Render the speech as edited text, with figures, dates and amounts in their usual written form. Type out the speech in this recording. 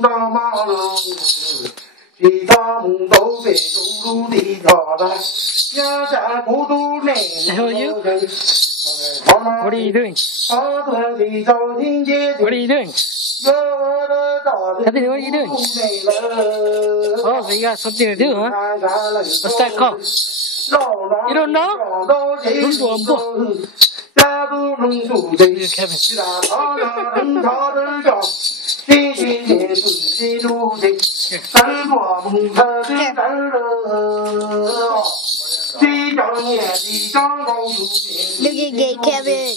到马路，其他梦都被走路的他的，家家户户内。How are you? What are you doing? What are you doing? Anthony, what are you doing? Oh, so you got something to do, huh? What's that called? You don't know? Kevin. Look at gay Kevin.